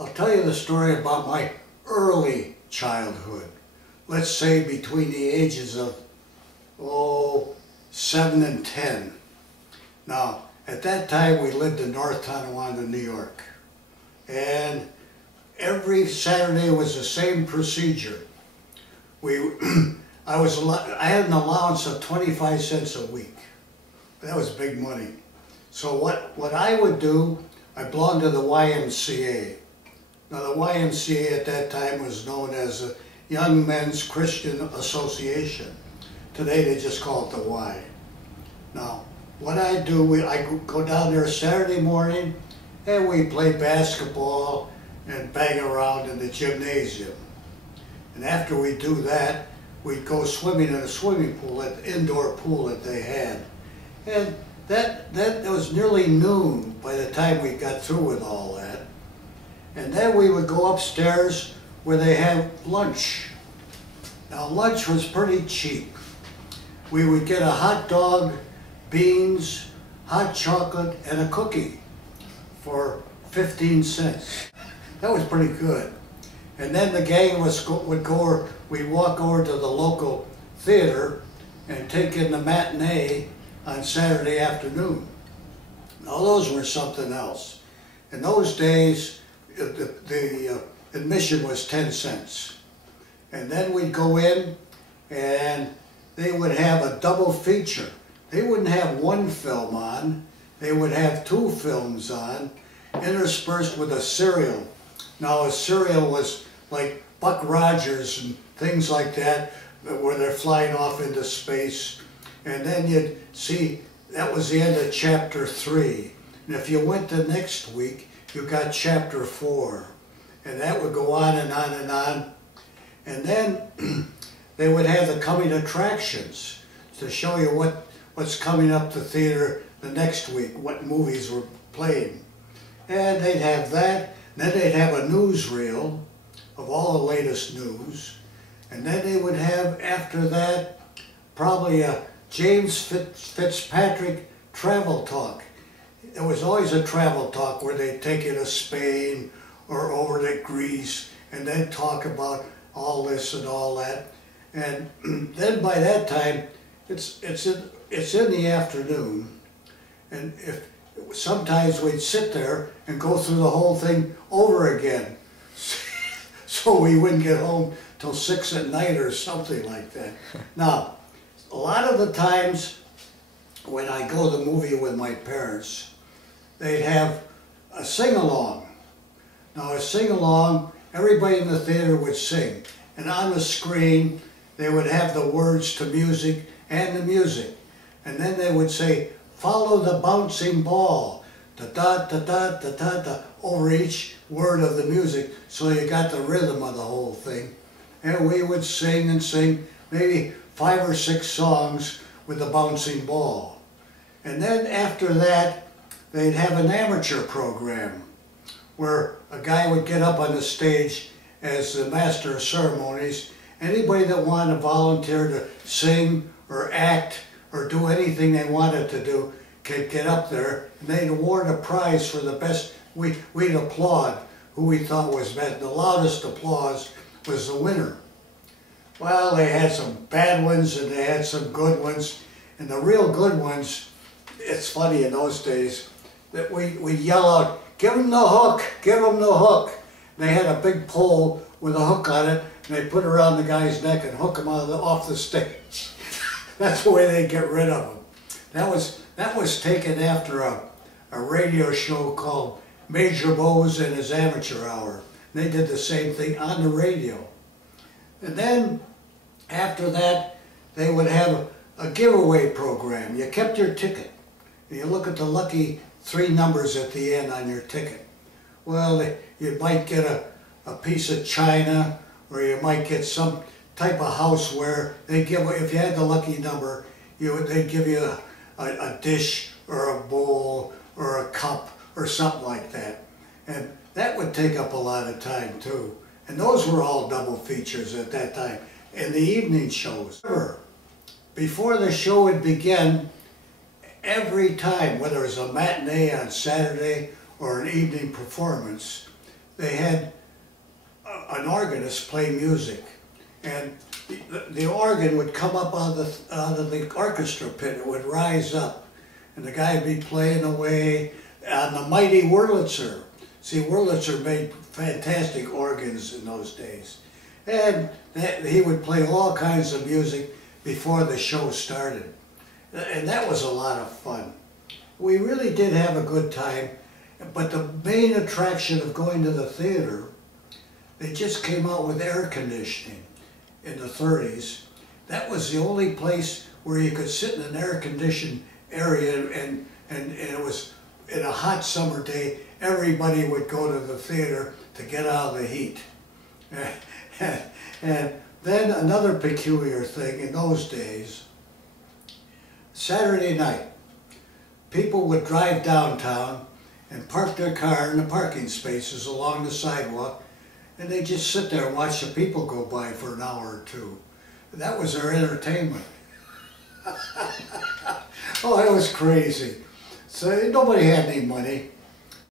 I'll tell you the story about my early childhood. Let's say between the ages of, 7 and 10. Now, at that time we lived in North Tonawanda, New York. And every Saturday was the same procedure. I had an allowance of 25 cents a week. That was big money. So what I would do, I belonged to the YMCA. Now the YMCA at that time was known as the Young Men's Christian Association. Today they just call it the Y. Now what I do, I go down there Saturday morning and we play basketball and bang around in the gymnasium. And after we do that, we'd go swimming in a swimming pool, an indoor pool that they had. And that was nearly noon by the time we got through with all that. And then we would go upstairs where they have lunch. Now lunch was pretty cheap. We would get a hot dog, beans, hot chocolate, and a cookie for 15 cents. That was pretty good. And then the gang we'd walk over to the local theater and take in the matinee on Saturday afternoon. Now those were something else. In those days, the admission was 10 cents. And then we'd go in and they would have a double feature. They wouldn't have one film on, they would have two films on, interspersed with a serial. Now a serial was like Buck Rogers and things like that, where they're flying off into space. And then you'd see, that was the end of chapter 3. And if you went the next week, you got chapter 4. And that would go on and on and on. And then they would have the coming attractions to show you what's coming up the theater the next week, what movies were playing. And they'd have that, and then they'd have a newsreel of all the latest news. And then they would have, after that, probably a James Fitzpatrick travel talk. There was always a travel talk where they'd take you to Spain or over to Greece, and they'd talk about all this and all that. And then by that time, it's in the afternoon, and sometimes we'd sit there and go through the whole thing over again, so we wouldn't get home till 6 at night or something like that. Now, a lot of the times when I go to the movie with my parents, they'd have a sing-along. Now a sing-along, everybody in the theater would sing, and on the screen they would have the words to music and the music. And then they would say, follow the bouncing ball, da-da-da-da-da-da-da, over each word of the music, so you got the rhythm of the whole thing. And we would sing and sing maybe 5 or 6 songs with the bouncing ball. And then after that, they'd have an amateur program where a guy would get up on the stage as the master of ceremonies. Anybody that wanted to volunteer to sing or act or do anything they wanted to do could get up there, and they'd award a prize for the best. We'd applaud who we thought was best. The loudest applause was the winner. Well, they had some bad ones and they had some good ones, and the real good ones, it's funny in those days, that we'd yell out, give them the hook, give them the hook. And they had a big pole with a hook on it, and they put it around the guy's neck and hook him off the stage. That's the way they get rid of him. That was taken after a radio show called Major Bose and His Amateur Hour. They did the same thing on the radio. And then after that, they would have a giveaway program. You kept your ticket. And you look at the lucky 3 numbers at the end on your ticket. Well, you might get a piece of china, or you might get some type of houseware. They give, if you had the lucky number, they'd give you a dish or a bowl or a cup or something like that. And that would take up a lot of time too. And those were all double features at that time. In the evening shows. Before the show would begin, every time, whether it was a matinee on Saturday or an evening performance, they had an organist play music, and the organ would come up out of the orchestra pit. It would rise up, and the guy would be playing away on the mighty Wurlitzer. See, Wurlitzer made fantastic organs in those days, and he would play all kinds of music before the show started, and that was a lot of fun. We really did have a good time, but the main attraction of going to the theater, they just came out with air conditioning in the 30s. That was the only place where you could sit in an air-conditioned area, and it was in a hot summer day, everybody would go to the theater to get out of the heat. And then another peculiar thing in those days, Saturday night, people would drive downtown and park their car in the parking spaces along the sidewalk, and they just sit there and watch the people go by for an hour or two. That was their entertainment. Oh, it was crazy. So nobody had any money.